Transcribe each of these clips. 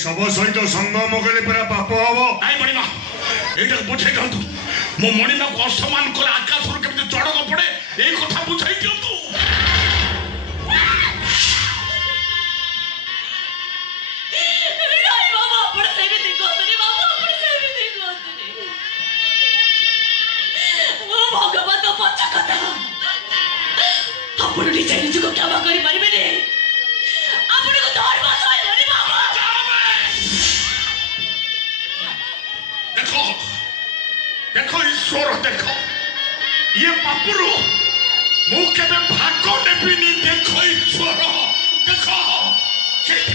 सब सहित संगम कले पूरा पाप हम नाई मणिमा ये बुझे दिंतु मो मणिमा को असमान कर आकाश केमी चढ़क पड़े ये कथा बुझाई दिंतु ଆପଣ ନିଜେ ନିଜକୁ କ୍ଷମା କରିପାରିବେନି ଆପଣଙ୍କୁ ଧର୍ମ ସହିବନି ବାବା देखो देखो ईश्वर देखो ये पापुरु मु केबे भाग नेबिनी देखो ईश्वर देखो सेति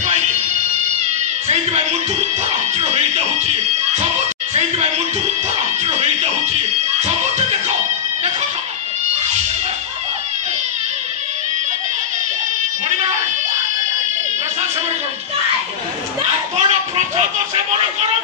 भाई मु दुरुत्तर अंचल होई जाउची सब सेति भाई मु दुरुत्तर अंचल होई जाउची सब देखो देखो मणिमा प्रसाद सेवन करू आपण प्रसाद सेवन करू